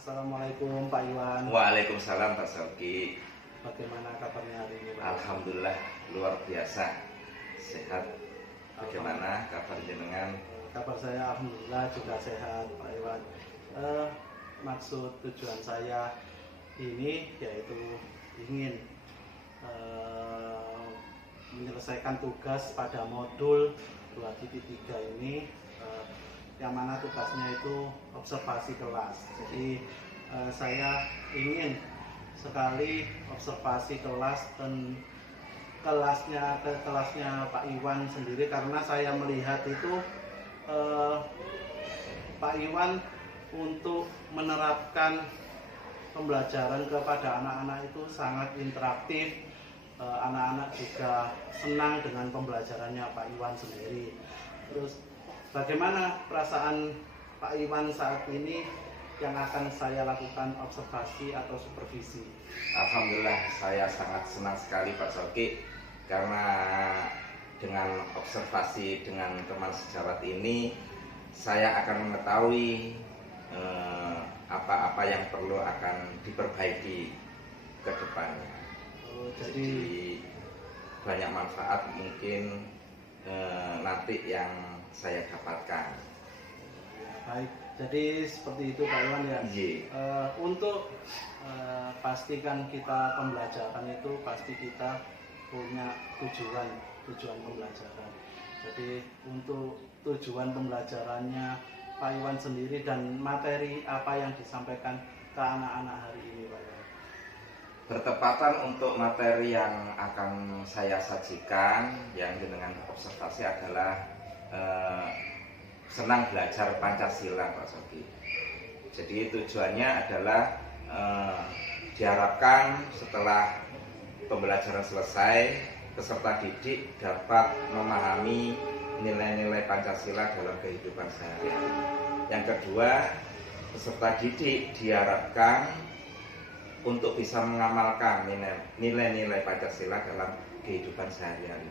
Assalamualaikum Pak Iwan. Waalaikumsalam Pak Sauki. Bagaimana kabarnya hari ini Pak? Alhamdulillah luar biasa sehat. Bagaimana kabar jenengan? Kabar saya alhamdulillah juga sehat Pak Iwan. Maksud tujuan saya ini yaitu ingin menyelesaikan tugas pada modul 2.3 ini, yang mana tugasnya itu observasi kelas. Jadi saya ingin sekali observasi kelas dan kelasnya Pak Iwan sendiri, karena saya melihat itu Pak Iwan untuk menerapkan pembelajaran kepada anak-anak itu sangat interaktif. Anak-anak juga senang dengan pembelajarannya Pak Iwan sendiri. Terus bagaimana perasaan Pak Iwan saat ini yang akan saya lakukan observasi atau supervisi? Alhamdulillah saya sangat senang sekali Pak Sauki, karena dengan observasi dengan teman sejawat ini saya akan mengetahui apa-apa yang perlu akan diperbaiki ke depannya. Jadi banyak manfaat mungkin nanti yang saya dapatkan. Baik, jadi seperti itu Pak Iwan ya. Untuk pastikan kita pembelajaran itu pasti kita punya tujuan pembelajaran. Jadi untuk tujuan pembelajarannya Pak Iwan sendiri dan materi apa yang disampaikan ke anak-anak hari ini Pak Iwan? Bertepatan untuk materi yang akan saya sajikan yang dengan observasi adalah senang belajar Pancasila Pak Sogi. Jadi tujuannya adalah diharapkan setelah pembelajaran selesai, peserta didik dapat memahami nilai-nilai Pancasila dalam kehidupan sehari-hari. Yang kedua, peserta didik diharapkan untuk bisa mengamalkan nilai-nilai Pancasila dalam kehidupan sehari-hari.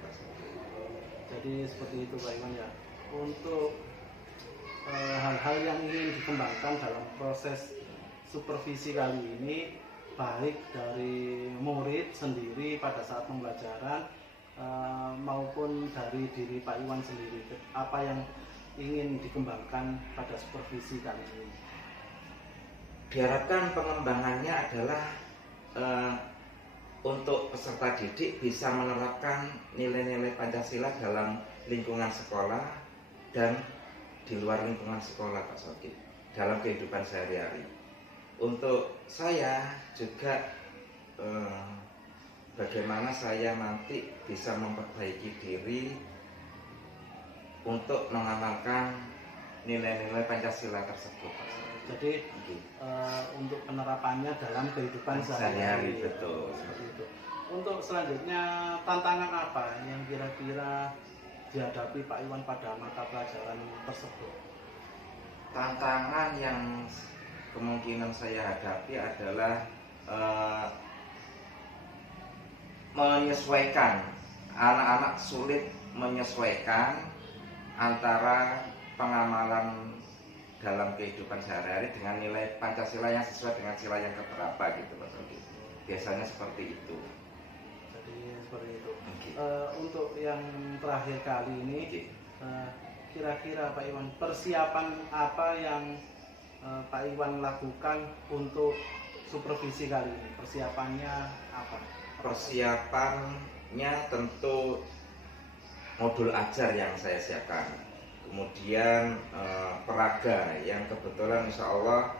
Jadi seperti itu Pak Iwan ya. Untuk hal-hal yang ingin dikembangkan dalam proses supervisi kali ini, baik dari murid sendiri pada saat pembelajaran maupun dari diri Pak Iwan sendiri, apa yang ingin dikembangkan pada supervisi kali ini? Diharapkan pengembangannya adalah untuk peserta didik bisa menerapkan nilai-nilai Pancasila dalam lingkungan sekolah dan di luar lingkungan sekolah Pak Sogi, dalam kehidupan sehari-hari. Untuk saya juga bagaimana saya nanti bisa memperbaiki diri untuk mengamalkan nilai-nilai Pancasila tersebut Pak Sogi. Jadi untuk penerapannya dalam kehidupan sehari-hari. Betul. Itu. Untuk selanjutnya tantangan apa yang kira-kira dihadapi Pak Iwan pada mata pelajaran tersebut? Tantangan yang kemungkinan saya hadapi adalah menyesuaikan. Anak-anak sulit menyesuaikan antara pengamalan dalam kehidupan sehari-hari dengan nilai Pancasila yang sesuai dengan sila yang keberapa gitu Pak Sogi. Biasanya seperti itu. Jadi seperti itu. Untuk yang terakhir kali ini, kira-kira Pak Iwan, persiapan apa yang Pak Iwan lakukan untuk supervisi kali ini? Persiapannya apa? Persiapannya tentu modul ajar yang saya siapkan. Kemudian peraga yang kebetulan insya Allah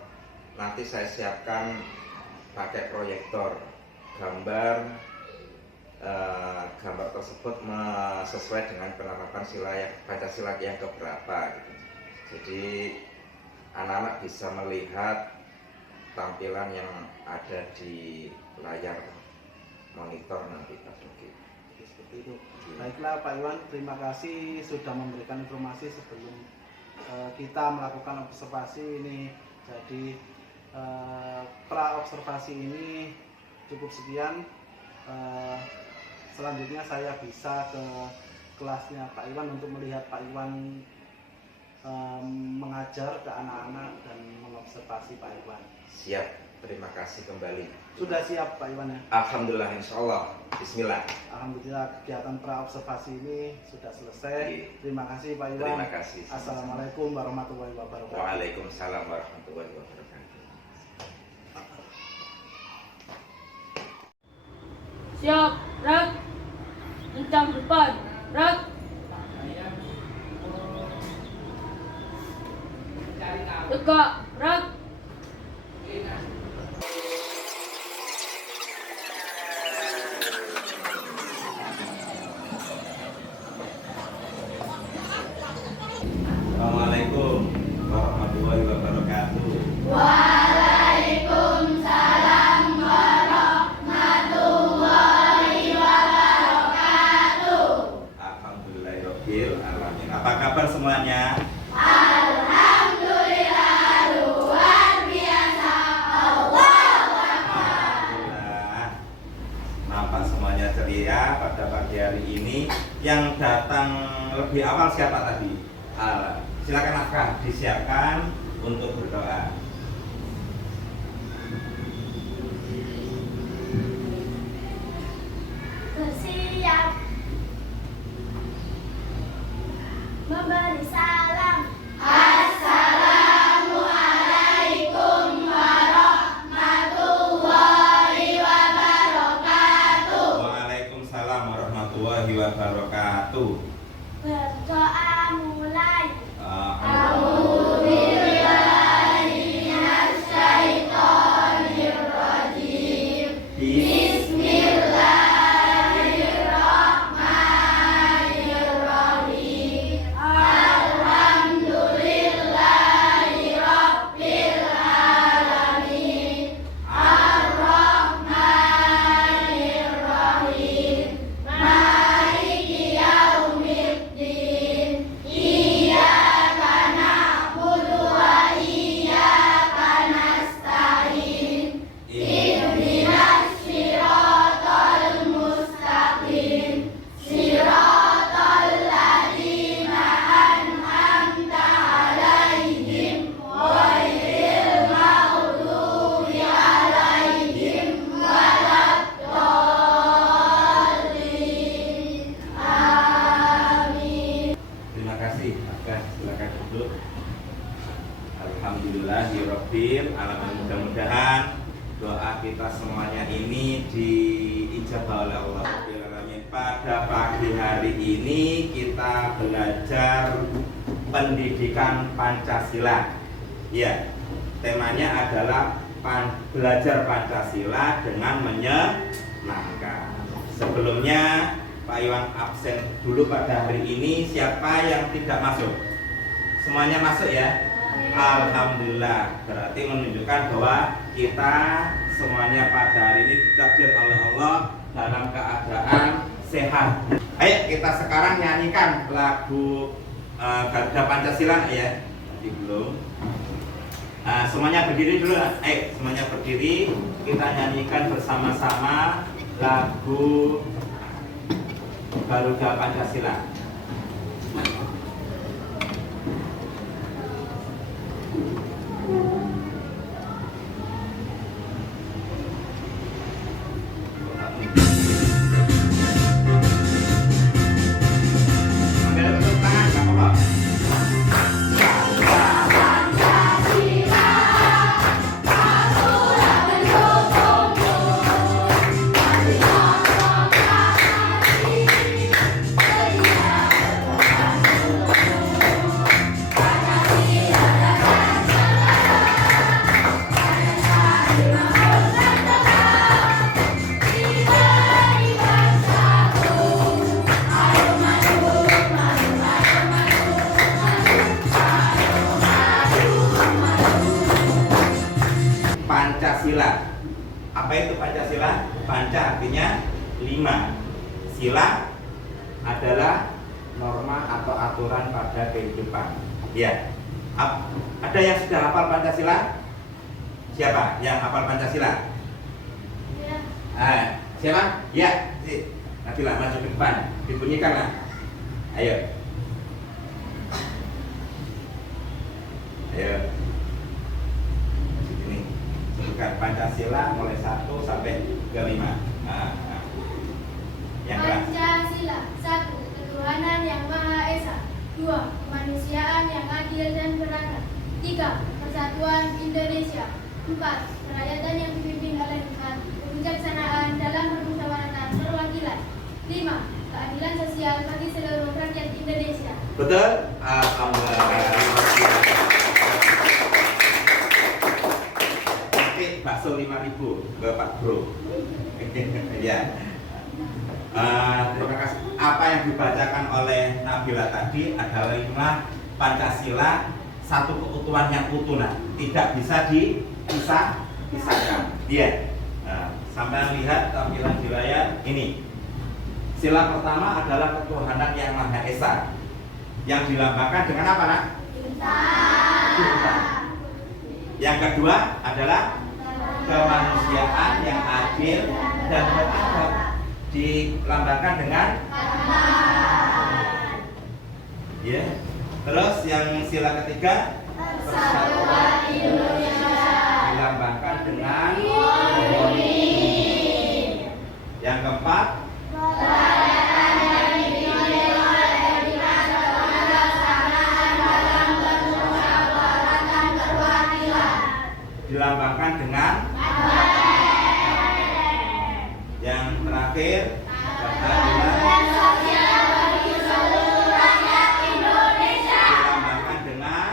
nanti saya siapkan pakai proyektor, gambar tersebut sesuai dengan penerapan Pancasila yang keberapa gitu. Jadi anak-anak bisa melihat tampilan yang ada di layar monitor nanti Pak Sogi. Seperti itu. Baiklah Pak Iwan, terima kasih sudah memberikan informasi sebelum kita melakukan observasi ini. Jadi pra observasi ini cukup sekian. Selanjutnya saya bisa ke kelasnya Pak Iwan untuk melihat Pak Iwan mengajar ke anak-anak dan mengobservasi Pak Iwan. Siap, terima kasih kembali. Sudah siap Pak Iwan ya? Alhamdulillah, insya Allah. Bismillah. Alhamdulillah kegiatan pra-observasi ini sudah selesai. Terima kasih Pak Iwan. Terima kasih. Assalamualaikum warahmatullahi wabarakatuh. Waalaikumsalam warahmatullahi wabarakatuh. Siap, rak. Kencang depan, rak. Tegak, rak. Assalamualaikum warahmatullahi wabarakatuh. Waalaikumsalam warahmatullahi wabarakatuh. Alhamdulillahirabbil alamin. Apa kabar semuanya? Alhamdulillah luar biasa. Allahu Akbar. Alhamdulillah. Nampak semuanya ceria pada pagi hari ini. Yang datang lebih awal siapa tadi? Silakan naskah disiapkan untuk berdoa. Bersiap memberi salam. Assalamualaikum warahmatullahi wabarakatuh. Waalaikumsalam warahmatullahi wabarakatuh. Berdoa mulai. Bismillahirrahmanirrahim. Alhamdulillahirabbil alamin. Ar-Rahmanirrahim. Maliki yaumiddin. Iyyaka na'budu wa iyyaka nasta'in. Ihdinas siratal mustaqim. Siratal ladzina an'amta 'alaihim ghairil maghdubi 'alaihim waladdallin. Amin. Terima kasih. Oke, silakan duduk. Alhamdulillahirabbil alamin. Mudah-mudahan doa kita semuanya ini diijabah oleh Allah Rabbil alamin. Pada pagi hari ini kita belajar pendidikan Pancasila. Ya, temanya adalah belajar Pancasila dengan menyenangkan. Sebelumnya Pak Iwan absen dulu pada hari ini. Siapa yang tidak masuk? Semuanya masuk ya? Alhamdulillah. Berarti menunjukkan bahwa kita semuanya pada hari ini ditakdir oleh Allah dalam keadaan sehat. Ayo kita sekarang nyanyikan lagu Garuda Pancasila ya. Tadi belum. Semuanya berdiri dulu. Ayo semuanya berdiri. Kita nyanyikan bersama-sama lagu Garuda Pancasila. Sambil tepuk tangan, nggak apa-apa. Pancasila. Apa itu Pancasila? Panca artinya 5. Sila adalah norma atau aturan pada kehidupan. Ya. Ada yang sudah hafal Pancasila? Siapa yang hafal Pancasila? Siapa? Ya. Nanti lah maju ke depan. Dibunyikan lah. Ayo. Ayo. Ini sebutkan Pancasila mulai 1 sampai ke 5. Nah. Yang keras. Pancasila 1. Ketuhanan yang Maha Esa. 2. Kemanusiaan yang adil dan beradab. 3. Persatuan Indonesia. 4. Kerakyatan yang dipimpin oleh hikmat, kebijaksanaan dalam permusyawaratan perwakilan. 5. Keadilan sosial bagi seluruh rakyat Indonesia. Betul? Alhamdulillah. Nanti bakso 5.000 ke Pak Bro. Ya. Terima kasih. Apa yang dibacakan oleh Nabila tadi adalah Pancasila satu keutuhan yang utuh, tidak bisa dipisahkan. Dia. Sampai lihat tampilan di layar ini. Sila pertama adalah ketuhanan yang Maha Esa, yang dilambangkan dengan apa, Nak? Cinta. Yang kedua adalah kemanusiaan yang adil dan beradab, dilambangkan dengan ya. Terus yang sila ketiga persatuan Indonesia, dilambangkan dengan yang keempat kerakyatan yang dipimpin oleh hikmat, kebijaksanaan dalam permusyawaratan perwakilan, dilambangkan dengan yang terakhir keadilan sosial bagi seluruh rakyat Indonesia, dilambangkan dengan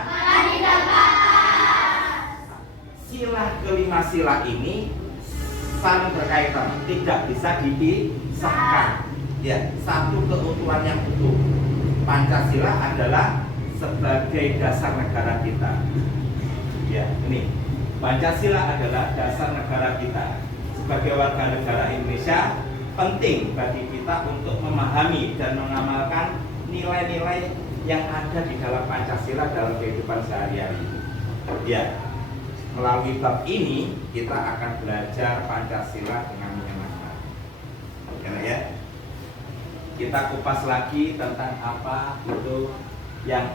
sila kelima. Sila ini saling berkaitan, tidak bisa dipisahkan. Ya, satu keutuhan yang utuh. Pancasila adalah sebagai dasar negara kita. Ya, ini Pancasila adalah dasar negara kita. Sebagai warga negara Indonesia, penting bagi kita untuk memahami dan mengamalkan nilai-nilai yang ada di dalam Pancasila dalam kehidupan sehari-hari. Ya, melalui bab ini kita akan belajar Pancasila dengan menyenangkan. Ya. Kita kupas lagi tentang apa itu yang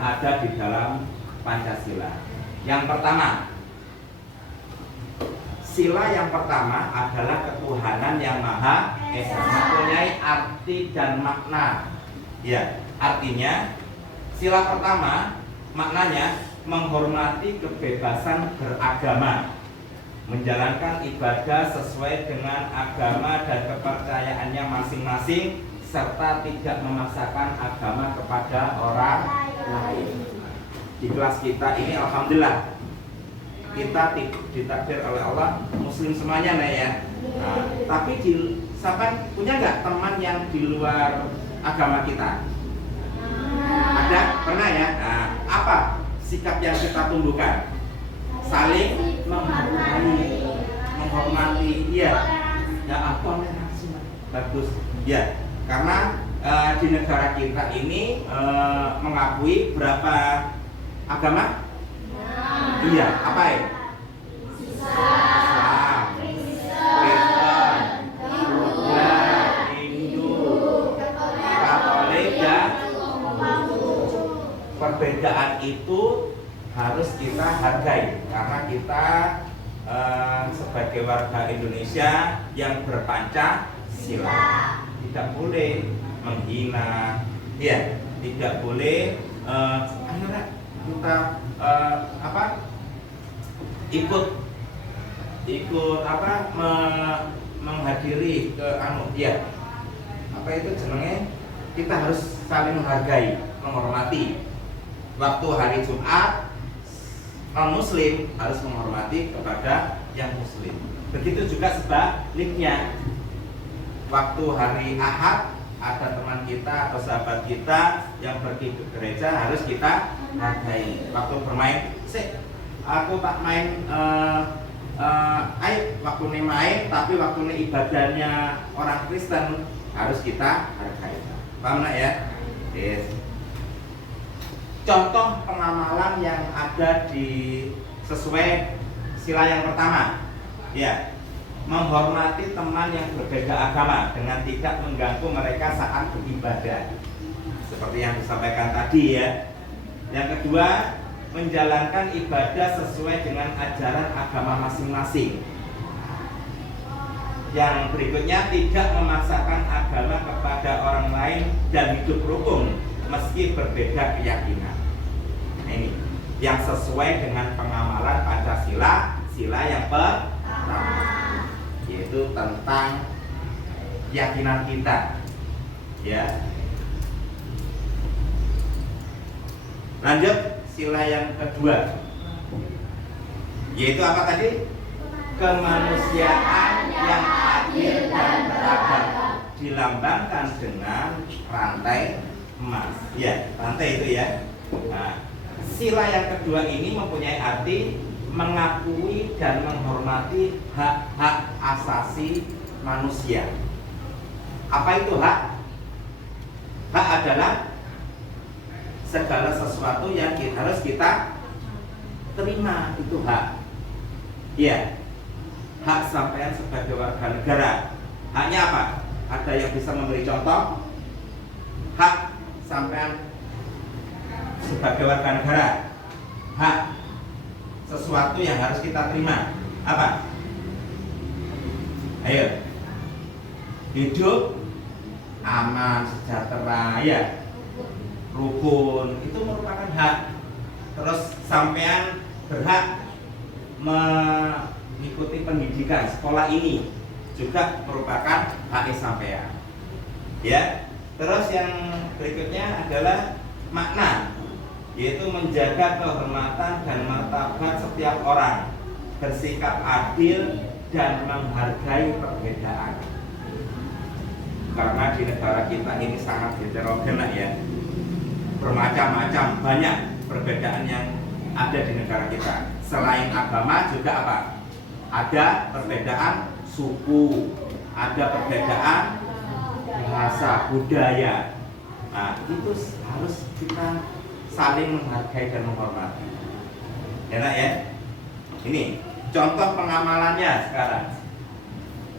ada di dalam Pancasila. Yang pertama, sila yang pertama adalah ketuhanan yang Maha Esa, mempunyai arti dan makna. Ya, artinya sila pertama maknanya menghormati kebebasan beragama, menjalankan ibadah sesuai dengan agama dan kepercayaannya masing-masing, serta tidak memaksakan agama kepada orang lain. Di kelas kita ini alhamdulillah kita ditakdir oleh Allah muslim semuanya, Nek, ya. Nah, tapi siapa punya nggak teman yang di luar agama kita? Ada? Pernah ya? Nah, apa sikap yang kita tumbuhkan? Saling menghormati. Iya. Ya, toleransi. Bagus. Ya, karena di negara kita ini mengakui berapa agama? Iya, apa ya? Islam, Kristen, Buddha, Hindu, Katolik, dan perbedaan itu harus kita hargai karena kita sebagai warga Indonesia yang berpancasila tidak boleh menghina, ya, tidak boleh kita ikut menghadiri ke itu jenenge, kita harus saling menghargai, menghormati. Waktu hari Jumat non muslim harus menghormati kepada yang muslim. Begitu juga sebaliknya. Waktu hari Ahad ada teman kita atau sahabat kita yang pergi ke gereja harus kita hargai. Waktu bermain, aku tak main, ayo waktu ini main, tapi waktu ini ibadahnya orang Kristen harus kita hargai. Paham nggak ya? Yes. Contoh pengamalan yang ada sesuai sila yang pertama, ya, menghormati teman yang berbeda agama dengan tidak mengganggu mereka saat beribadah. Seperti yang disampaikan tadi, ya. Yang kedua, menjalankan ibadah sesuai dengan ajaran agama masing-masing. Yang berikutnya, tidak memaksakan agama kepada orang lain dan hidup rukun meski berbeda keyakinan. Nah, ini yang sesuai dengan pengamalan Pancasila, sila yang pertama, yaitu tentang keyakinan kita. Ya. Lanjut, sila yang kedua, yaitu apa tadi? Kemanusiaan yang adil dan beradab, dilambangkan dengan rantai emas. Ya, rantai itu ya. Nah, sila yang kedua ini mempunyai arti mengakui dan menghormati hak-hak asasi manusia. Apa itu hak? Hak adalah segala sesuatu yang harus kita terima, itu hak. Ya, hak sampean sebagai warga negara. Haknya apa? Ada yang bisa memberi contoh? Hak sampean sebagai warga negara, hak sesuatu yang harus kita terima, apa? Ayo, hidup aman, sejahtera, ya, rukun, itu merupakan hak. Terus sampean berhak mengikuti pendidikan sekolah ini, juga merupakan hak sampean. Ya. Terus yang berikutnya adalah makna, yaitu menjaga kehormatan dan martabat setiap orang, bersikap adil dan menghargai perbedaan. Karena di negara kita ini sangat heterogen ya, bermacam-macam, banyak perbedaan yang ada di negara kita. Selain agama juga apa? Ada perbedaan suku, ada perbedaan bahasa, budaya. Nah, itu harus kita saling menghargai dan menghormati. Enak ya? Ini contoh pengamalannya sekarang.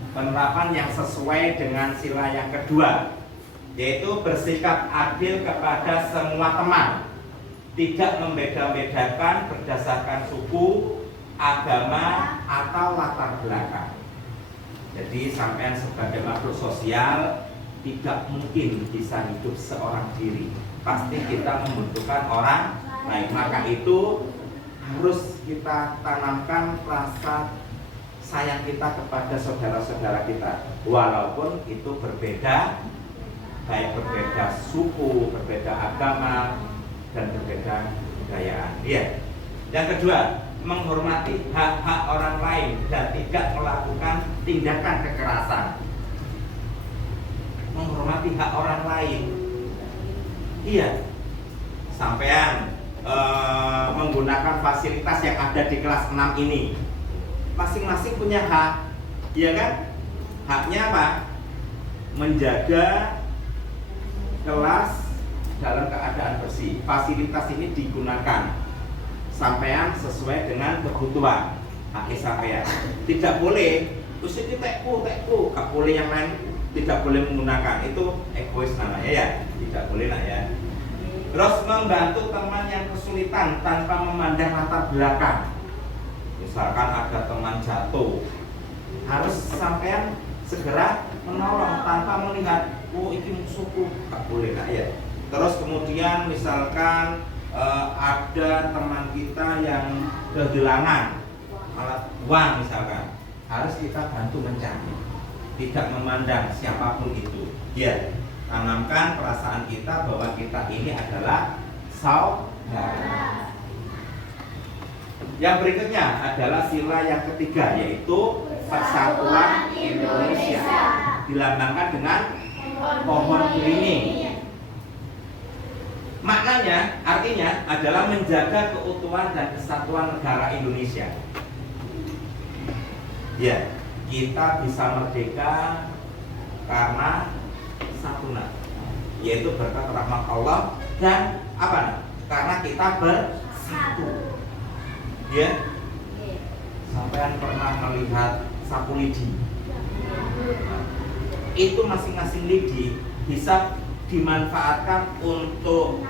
Penerapan yang sesuai dengan sila yang kedua, yaitu bersikap adil kepada semua teman, tidak membeda-bedakan berdasarkan suku, agama, atau latar belakang. Jadi sampean sebagai makhluk sosial tidak mungkin bisa hidup seorang diri. Pasti kita membutuhkan orang lain. Maka itu harus kita tanamkan rasa sayang kita kepada saudara-saudara kita, walaupun itu berbeda, baik berbeda suku, berbeda agama, dan berbeda kebudayaan. Iya. Yang kedua, menghormati hak-hak orang lain dan tidak melakukan tindakan kekerasan. Menghormati hak orang lain. Iya. Sampean menggunakan fasilitas yang ada di kelas 6 ini, masing-masing punya hak, iya kan? Haknya apa? Menjaga kelas dalam keadaan bersih. Fasilitas ini digunakan sampean sesuai dengan kebutuhan hak sampean. Tidak boleh usia tekku, gak boleh yang lain, tidak boleh menggunakan. Itu egois namanya ya, tidak boleh lah ya. Terus membantu teman yang kesulitan tanpa memandang latar belakang. Misalkan ada teman jatuh, harus sampean segera menolong tanpa melihat, oh ini musuhku, gak boleh lah ya. Terus kemudian misalkan ada teman kita yang kehilangan alat uang misalkan, harus kita bantu mencari, tidak memandang siapapun itu. Ya, tanamkan perasaan kita bahwa kita ini adalah saudara. Yang berikutnya adalah sila yang ketiga, yaitu Persatuan Indonesia, dilambangkan dengan pohon beringin. Maknanya, artinya adalah menjaga keutuhan dan kesatuan negara Indonesia. Ya, kita bisa merdeka karena satu, yaitu berkat rahmat Allah dan apa? Karena kita bersatu. Ya, sampean pernah melihat sapu lidi? Itu masing-masing lidi bisa dimanfaatkan untuk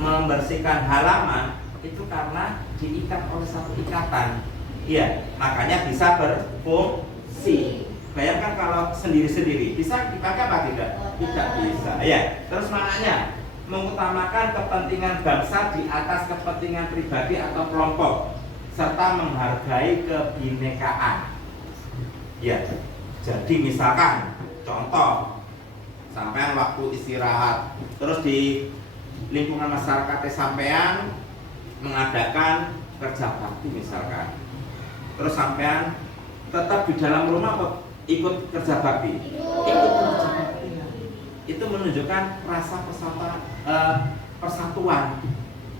membersihkan halaman itu karena diikat oleh satu ikatan. Iya, makanya bisa berfungsi. Bayangkan kalau sendiri-sendiri bisa dipakai apa tidak? Tidak bisa. Ya, terus maknanya mengutamakan kepentingan bangsa di atas kepentingan pribadi atau kelompok serta menghargai kebinekaan. Ya, jadi misalkan contoh sampean waktu istirahat terus di lingkungan masyarakat sampean mengadakan kerja bakti misalkan, terus sampean tetap di dalam rumah kok ikut kerja bakti, ikut kerja bakti, itu menunjukkan rasa persatuan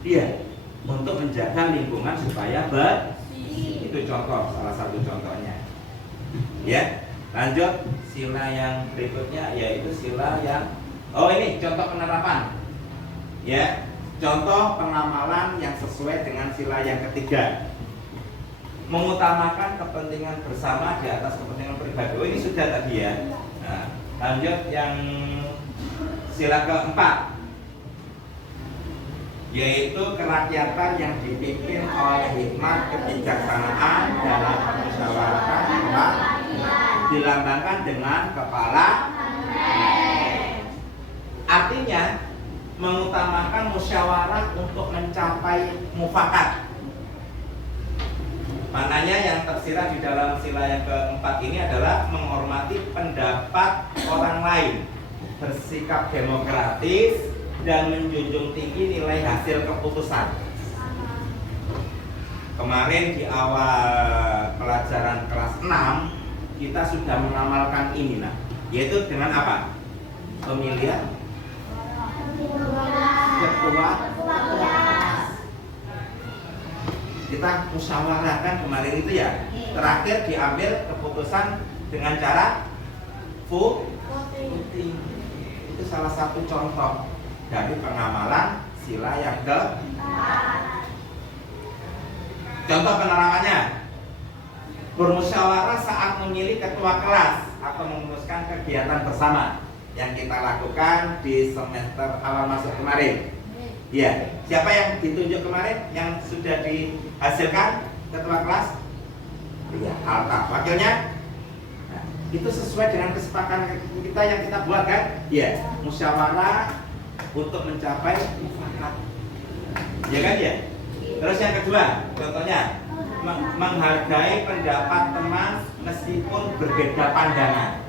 dia untuk menjaga lingkungan supaya bersih. Itu contoh, salah satu contohnya. Ya, lanjut sila yang berikutnya yaitu sila yang ini contoh penerapan. Ya, contoh pengamalan yang sesuai dengan sila yang ketiga. Mengutamakan kepentingan bersama di atas kepentingan pribadi. Oh, ini sudah tadi ya. Nah, lanjut yang sila keempat, yaitu kerakyatan yang dipimpin oleh hikmat kebijaksanaan dalam permusyawaratan dilambangkan dengan kepala. Artinya mengutamakan musyawarah untuk mencapai mufakat. Maknanya yang tersirat di dalam sila yang keempat ini adalah menghormati pendapat orang lain, bersikap demokratis, dan menjunjung tinggi nilai hasil keputusan. Kemarin di awal pelajaran kelas 6 kita sudah mengamalkan ini, yaitu dengan apa? Pemilihan ketua. Kita musyawarahkan kemarin itu ya. Terakhir diambil keputusan dengan cara voting. Itu salah satu contoh dari pengamalan sila yang keempat. Contoh penerapannya, bermusyawarah saat memilih ketua kelas atau memutuskan kegiatan bersama yang kita lakukan di semester awal masuk kemarin. Ya, siapa yang ditunjuk kemarin yang sudah dihasilkan ketua kelas? Iya, Alta. Wakilnya? Nah, itu sesuai dengan kesepakatan kita yang kita buat kan? Iya, musyawarah untuk mencapai mufakat. Ya kan ya? Terus yang kedua, contohnya menghargai pendapat teman meskipun berbeda pandangan.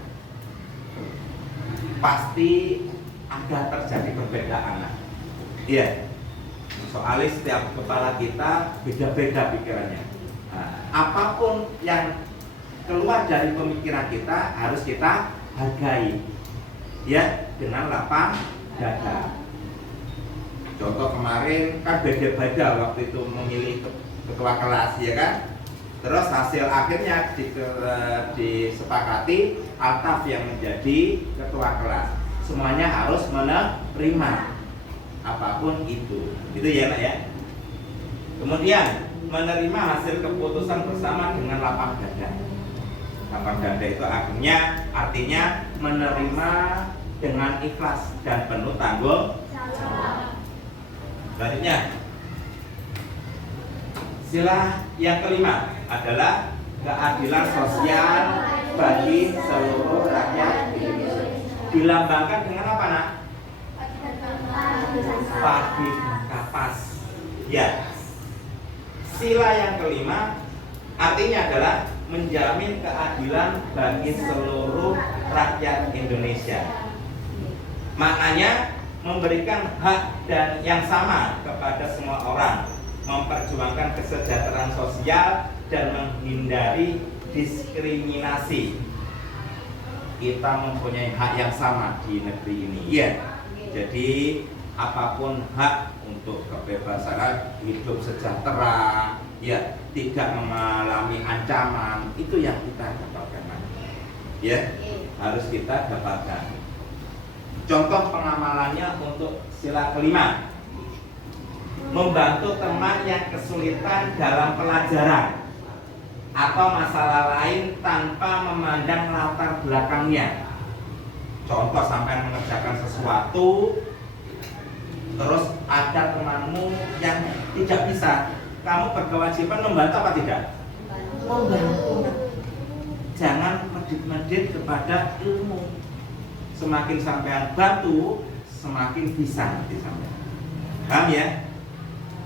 Pasti ada terjadi perbedaan. Iya, soalnya setiap kepala kita beda-beda pikirannya. Nah, apapun yang keluar dari pemikiran kita harus kita hargai, ya, dengan lapang dada. Contoh kemarin kan beda-beda waktu itu memilih ketua kelas, ya kan? Terus hasil akhirnya disepakati Altaf yang menjadi ketua kelas. Semuanya harus menerima apapun itu ya Nak ya. Kemudian menerima hasil keputusan bersama dengan lapang dada. Lapang dada itu artinya menerima dengan ikhlas dan penuh tanggung jawab. Selanjutnya, sila yang kelima adalah keadilan sosial bagi seluruh rakyat Indonesia. Dilambangkan dengan apa Nak? Padi kapas. Ya. Sila yang kelima artinya adalah menjamin keadilan bagi seluruh rakyat Indonesia. Maknanya memberikan hak dan yang sama kepada semua orang, memperjuangkan kesejahteraan sosial dan menghindari diskriminasi. Kita mempunyai hak yang sama di negeri ini. Iya. Jadi apapun hak untuk kebebasan hidup sejahtera, ya, tidak mengalami ancaman, itu yang kita dapatkan. Ya, harus kita dapatkan. Contoh pengamalannya untuk sila kelima, membantu teman yang kesulitan dalam pelajaran atau masalah lain tanpa memandang latar belakangnya. Contoh sampai mengerjakan sesuatu, terus ada temanmu yang tidak bisa, kamu berkewajiban membantu apa tidak? Membantu. Jangan medit-medit kepada ilmu. Semakin sampean bantu, semakin bisa nanti sampean. Paham ya?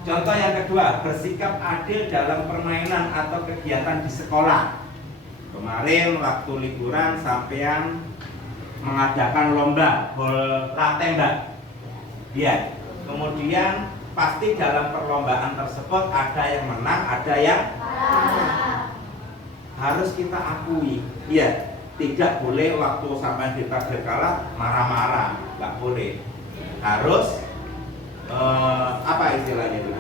Contoh yang kedua, bersikap adil dalam permainan atau kegiatan di sekolah. Kemarin waktu liburan sampean mengadakan lomba bola tembak. Ya. Kemudian pasti dalam perlombaan tersebut ada yang menang, ada yang kalah. Harus kita akui. Ya, tidak boleh waktu sampai ditakdir kalah marah-marah, nggak boleh. Harus apa istilahnya itu?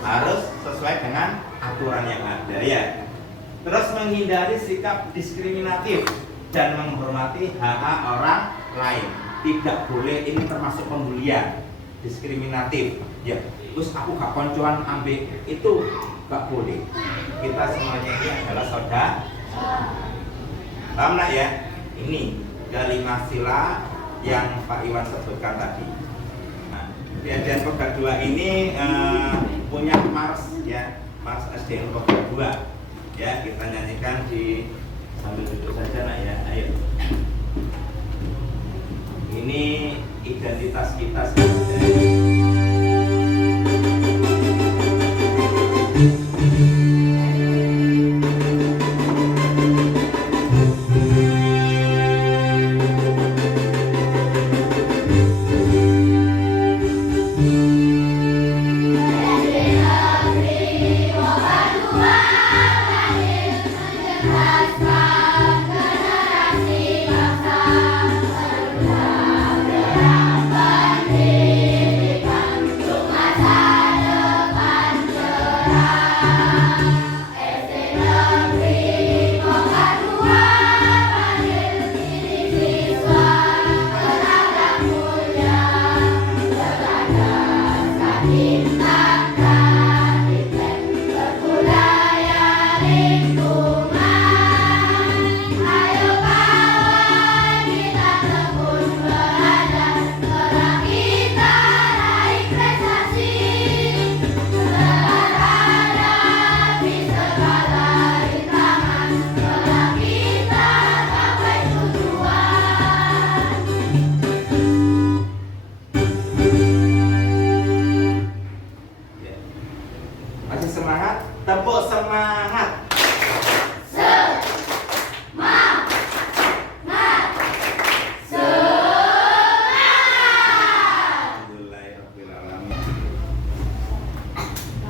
Harus sesuai dengan aturan yang ada ya. Terus menghindari sikap diskriminatif dan menghormati hak orang lain. Tidak boleh, ini termasuk pembulian, diskriminatif. Ya, terus aku gak koncoan ambek itu gak boleh. Kita semuanya ini adalah saudara. Paham nak ya? Ini kelima sila yang Pak Iwan sebutkan tadi. SDN Pokja 2 ini punya Mars ya, Mars SDN Pokja 2 ya, kita nyanyikan di sambil duduk saja nak ya, ayo. Ini identitas kita sebenarnya.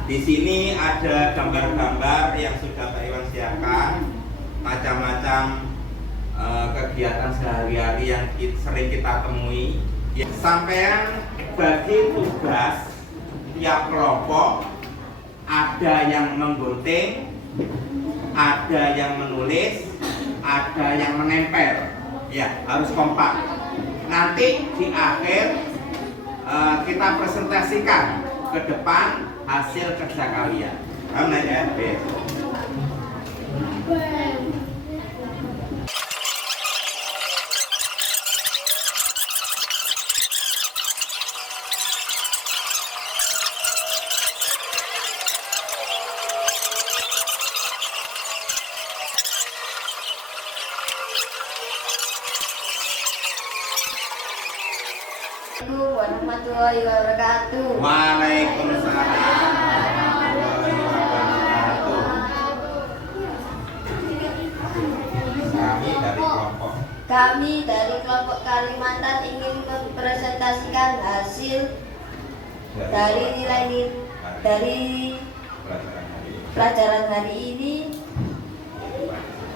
Di sini ada gambar-gambar yang sudah Pak Iwan siapkan, macam-macam kegiatan sehari-hari yang sering kita temui. Sampean bagi tugas tiap kelompok, ada yang menggunting, ada yang menulis, ada yang menempel. Ya, harus kompak. Nanti di akhir kita presentasikan ke depan hasil kerja kalian. Paham ya? Assalamualaikum warahmatullahi wabarakatuh. Waalaikumsalam warahmatullahi wabarakatuh. Kami dari kelompok Kalimantan ingin mempresentasikan hasil dari nilai dari pelajaran hari ini,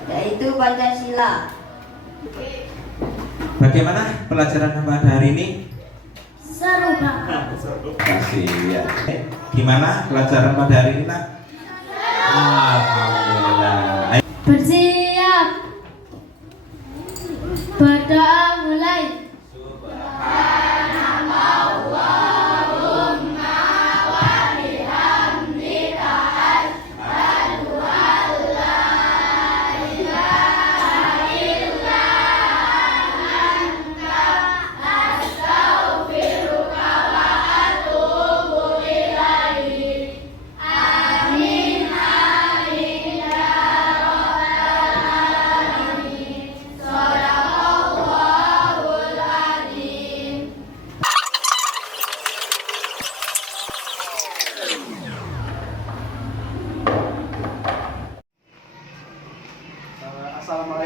yaitu Pancasila. Bagaimana pelajaran pada hari ini? Seru banget. Kasih ya. Gimana pelajaran pada hari ini, Nak? Alhamdulillah. Bersiap. Berdoa mulai.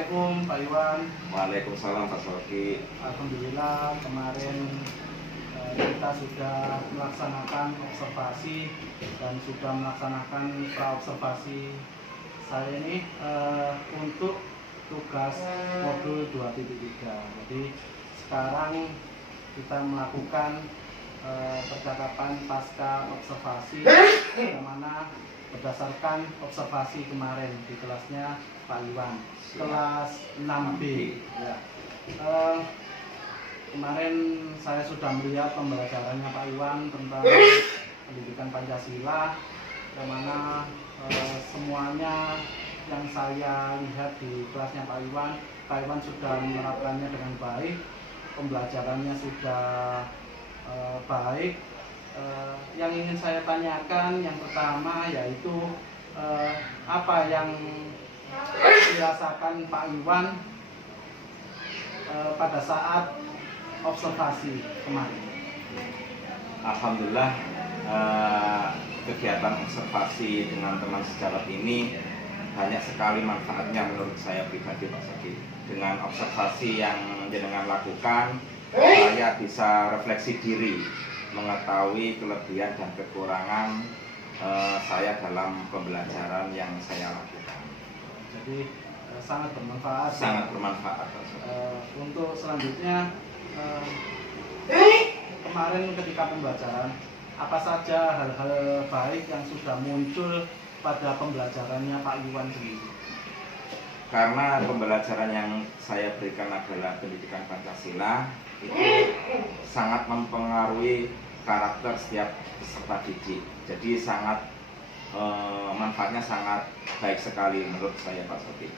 Assalamualaikum Pak Iwan. Waalaikumsalam Pak Soki. Alhamdulillah kemarin kita sudah melaksanakan observasi dan sudah melaksanakan praobservasi saya ini untuk tugas modul 2.3. Jadi sekarang kita melakukan percakapan pasca observasi, yang mana berdasarkan observasi kemarin di kelasnya Pak Iwan, kelas 6B. Ya. Kemarin saya sudah melihat pembelajarannya Pak Iwan tentang pendidikan Pancasila, yang mana semuanya yang saya lihat di kelasnya Pak Iwan sudah menerapkannya dengan baik, pembelajarannya sudah baik. Yang ingin saya tanyakan yang pertama yaitu apa yang dirasakan Pak Iwan pada saat observasi kemarin. Alhamdulillah kegiatan observasi dengan teman sejawat ini banyak sekali manfaatnya menurut saya pribadi Pak Soki. Dengan observasi yang jenengan lakukan, saya bisa refleksi diri, mengetahui kelebihan dan kekurangan saya dalam pembelajaran yang saya lakukan. Jadi sangat bermanfaat. Sangat bermanfaat Pak Soki. Untuk selanjutnya, kemarin ketika pembelajaran, apa saja hal-hal baik yang sudah muncul pada pembelajarannya Pak Iwan sendiri? Karena pembelajaran yang saya berikan adalah pendidikan Pancasila, itu sangat mempengaruhi karakter setiap peserta didik. Jadi sangat manfaatnya sangat baik sekali menurut saya Pak Soki,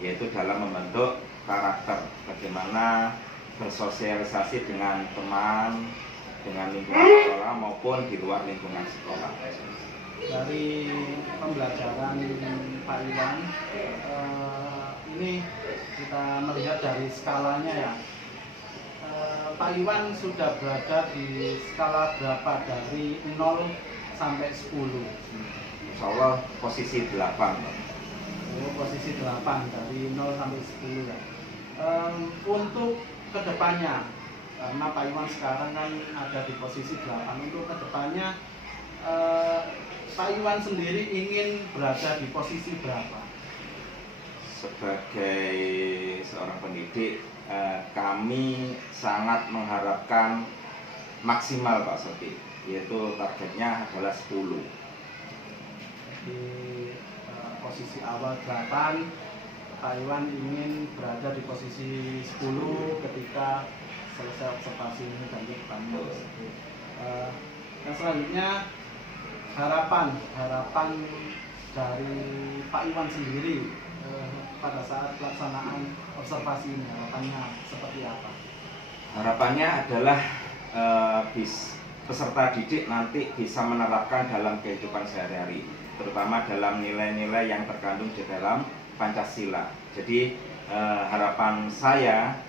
yaitu dalam membentuk karakter, bagaimana bersosialisasi dengan teman, dengan lingkungan sekolah maupun di luar lingkungan sekolah. Dari pembelajaran Pak Iwan, ini kita melihat dari skalanya ya. Pak Iwan sudah berada di skala berapa dari 0 sampai 10? Insya Allah posisi 8. Oh, posisi 8 dari 0 sampai 10 ya. Untuk kedepannya, karena Pak Iwan sekarang kan ada di posisi 8, untuk kedepannya Pak Iwan sendiri ingin berada di posisi berapa? Sebagai seorang pendidik, kami sangat mengharapkan maksimal Pak Soki, yaitu targetnya adalah 10. Di posisi awal 8, Pak Iwan ingin berada di posisi 10 ketika selesai observasi ini dan kedepannya. Yang selanjutnya, harapan dari Pak Iwan sendiri pada saat pelaksanaan observasi ini, harapannya seperti apa? Harapannya adalah peserta didik nanti bisa menerapkan dalam kehidupan sehari-hari, terutama dalam nilai-nilai yang terkandung di dalam Pancasila. Jadi harapan saya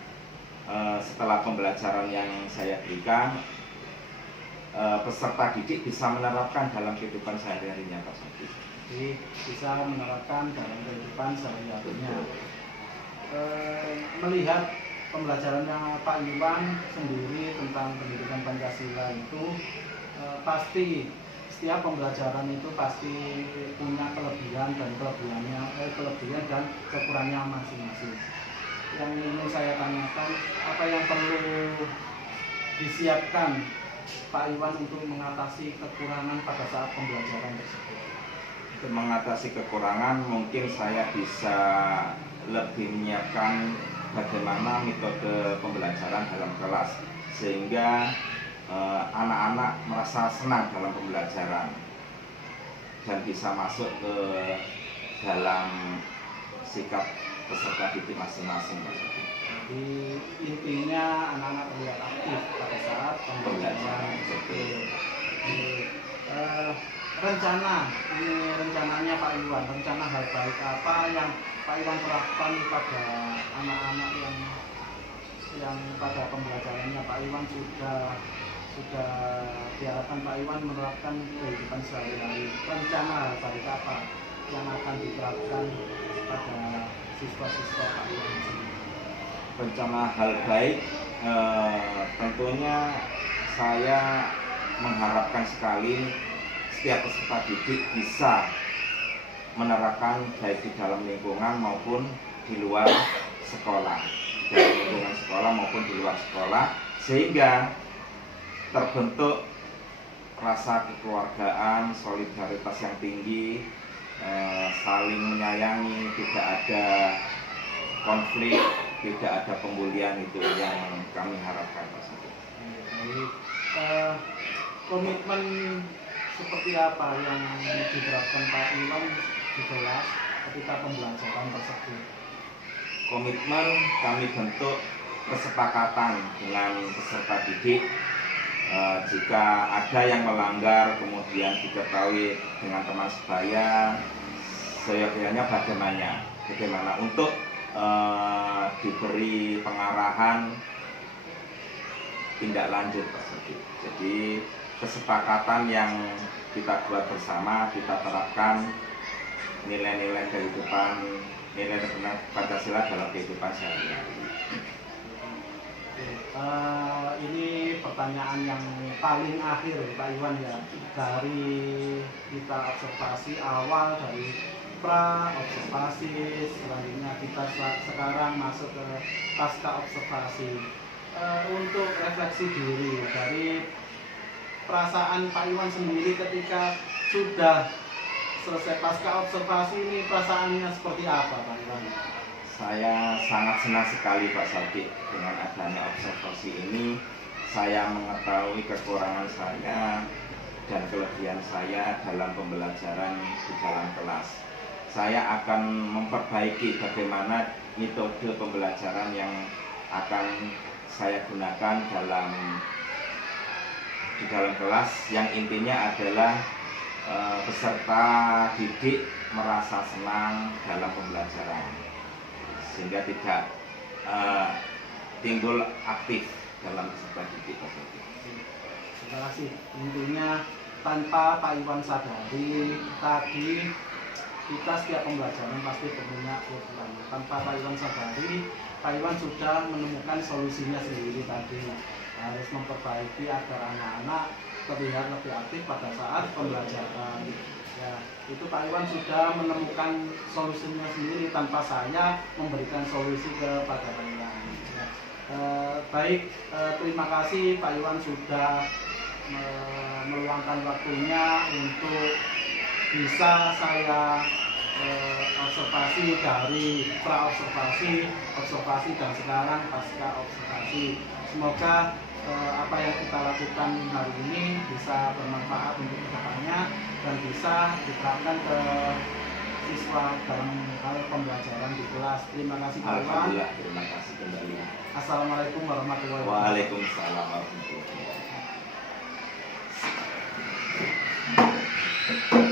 setelah pembelajaran yang saya berikan, peserta didik bisa menerapkan dalam kehidupan sehari-harinya Pak Soki. Jadi bisa menerapkan dalam kehidupan sehari-harinya. Melihat pembelajarannya Pak Iwan sendiri tentang pendidikan Pancasila itu, pasti setiap pembelajaran itu pasti punya kelebihan dan kekurangannya masing-masing. Yang ingin saya tanyakan, apa yang perlu disiapkan Pak Iwan untuk mengatasi kekurangan pada saat pembelajaran tersebut? Untuk mengatasi kekurangan, mungkin saya bisa lebih menyiapkan bagaimana metode pembelajaran dalam kelas, sehingga anak-anak merasa senang dalam pembelajaran dan bisa masuk ke dalam sikap peserta didik masing-masing. Jadi intinya anak-anak terlihat aktif pada saat pembelajaran tersebut. Rencananya Pak Iwan, rencana hal baik apa yang Pak Iwan terapkan pada anak-anak yang pada pembelajarannya Pak Iwan sudah diharapkan Pak Iwan menerapkan kehidupan sehari-hari. Rencana hal baik apa yang akan diterapkan pada siswa-siswa Pak Iwan sendiri? Rencana hal baik, tentunya saya mengharapkan sekali setiap peserta didik bisa menerapkan baik di dalam lingkungan maupun di luar sekolah, dalam lingkungan sekolah maupun di luar sekolah, sehingga terbentuk rasa kekeluargaan, solidaritas yang tinggi, saling menyayangi, tidak ada konflik, tidak ada pembulian. Itu yang kami harapkan, Pak Sadik. Baik, komitmen seperti apa yang diterapkan Pak Iwan di kelas ketika pembelajaran tersebut? Komitmen kami bentuk kesepakatan dengan peserta didik. Jika ada yang melanggar kemudian diketahui dengan teman sebaya, seyogyanya bagaimana untuk diberi pengarahan tindak lanjut tersebut. Jadi kesepakatan yang kita buat bersama, kita terapkan nilai-nilai kehidupan, nilai Pancasila dalam kehidupan sehari-hari. Ini pertanyaan yang paling akhir Pak Iwan ya, dari kita observasi awal dari pra observasi, selanjutnya kita sekarang masuk ke pasca observasi. Untuk refleksi diri dari perasaan Pak Iwan sendiri ketika sudah selesai pasca observasi ini, perasaannya seperti apa Pak Iwan? Saya sangat senang sekali Pak Sadik, dengan adanya observasi ini saya mengetahui kekurangan saya dan kelebihan saya dalam pembelajaran di dalam kelas. Saya akan memperbaiki bagaimana metode pembelajaran yang akan saya gunakan di dalam kelas, yang intinya adalah peserta didik merasa senang dalam pembelajaran, sehingga tidak timbul aktif dalam peserta didik tersebut. Terima kasih. Intinya tanpa Pak Iwan sadari tadi, kita setiap pembelajaran pasti punya kekurangan. Tanpa Pak Iwan sadari, Pak Iwan sudah menemukan solusinya sendiri tadi. Harus memperbaiki agar anak-anak terlihat lebih aktif pada saat pembelajaran. Ya, itu Pak Iwan sudah menemukan solusinya sendiri tanpa saya memberikan solusi kepada Pak Iwan. Ya. Baik, terima kasih Pak Iwan sudah meluangkan waktunya untuk bisa saya observasi dari pra observasi, observasi dan sekarang pasca observasi. Semoga apa yang kita lakukan hari ini bisa bermanfaat untuk kedepannya dan bisa diterapkan ke siswa dalam hal pembelajaran di kelas. Terima kasih Pak Iwan. Alhamdulillah, terima kasih kembali. Assalamualaikum warahmatullahi wabarakatuh. Waalaikumsalam warahmatullahi wabarakatuh.